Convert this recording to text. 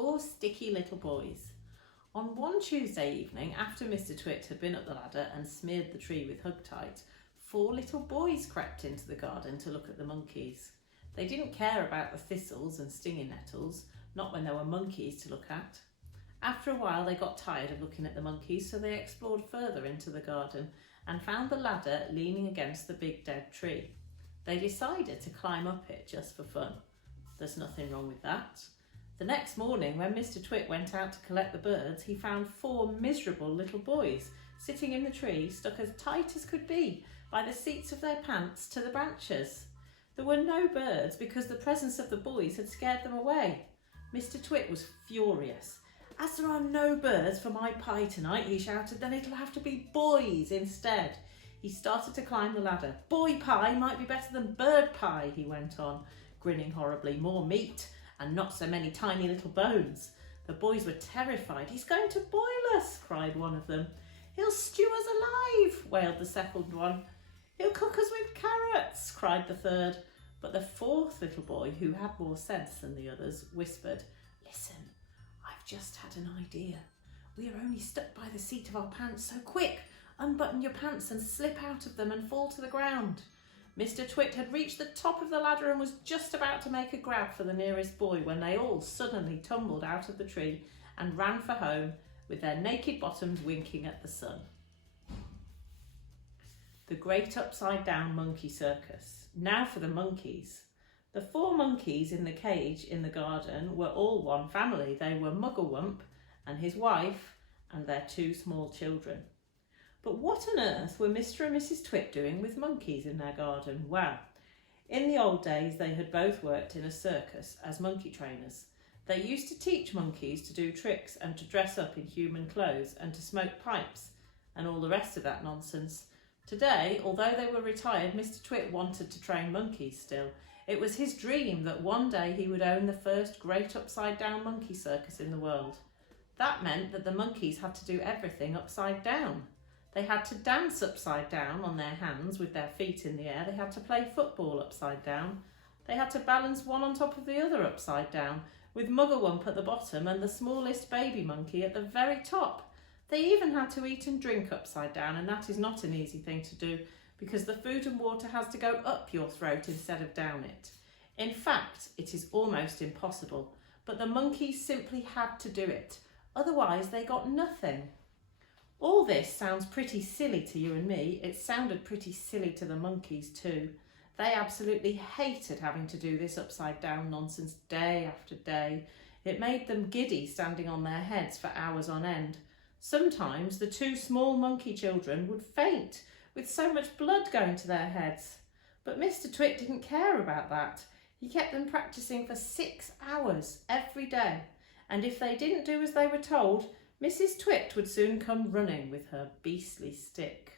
4 sticky little boys. On one Tuesday evening, after Mr. Twit had been up the ladder and smeared the tree with Hugtite, 4 little boys crept into the garden to look at the monkeys. They didn't care about the thistles and stinging nettles, not when there were monkeys to look at. After a while they got tired of looking at the monkeys, so they explored further into the garden and found the ladder leaning against the big dead tree. They decided to climb up it just for fun. There's nothing wrong with that. The next morning, when Mr. Twit went out to collect the birds, he found 4 miserable little boys sitting in the tree, stuck as tight as could be by the seats of their pants to the branches. There were no birds because the presence of the boys had scared them away. Mr. Twit was furious. "As there are no birds for my pie tonight," he shouted, "then it'll have to be boys instead." He started to climb the ladder. "Boy pie might be better than bird pie," he went on, grinning horribly. "More meat and not so many tiny little bones." The boys were terrified. "He's going to boil us," cried one of them. "He'll stew us alive," wailed the second one. "He'll cook us with carrots," cried the third. But the 4th little boy, who had more sense than the others, whispered, "Listen, I've just had an idea. We are only stuck by the seat of our pants, so quick, unbutton your pants and slip out of them and fall to the ground." Mr. Twit had reached the top of the ladder and was just about to make a grab for the nearest boy when they all suddenly tumbled out of the tree and ran for home with their naked bottoms winking at the sun. The Great Upside Down Monkey Circus. Now for the monkeys. The 4 monkeys in the cage in the garden were all one family. They were Mugglewump and his wife and their 2 small children. But what on earth were Mr. and Mrs. Twit doing with monkeys in their garden? Well, in the old days they had both worked in a circus as monkey trainers. They used to teach monkeys to do tricks and to dress up in human clothes and to smoke pipes and all the rest of that nonsense. Today, although they were retired, Mr. Twit wanted to train monkeys still. It was his dream that one day he would own the first great upside-down monkey circus in the world. That meant that the monkeys had to do everything upside down. They had to dance upside down on their hands with their feet in the air. They had to play football upside down. They had to balance one on top of the other upside down, with Mugglewump at the bottom and the smallest baby monkey at the very top. They even had to eat and drink upside down, and that is not an easy thing to do because the food and water has to go up your throat instead of down it. In fact, it is almost impossible, but the monkeys simply had to do it. Otherwise, they got nothing. All this sounds pretty silly to you and me. It sounded pretty silly to the monkeys too. They absolutely hated having to do this upside down nonsense day after day. It made them giddy standing on their heads for hours on end. Sometimes the 2 small monkey children would faint with so much blood going to their heads. But Mr. Twit didn't care about that. He kept them practicing for 6 hours every day. And if they didn't do as they were told, Mrs. Twit would soon come running with her beastly stick.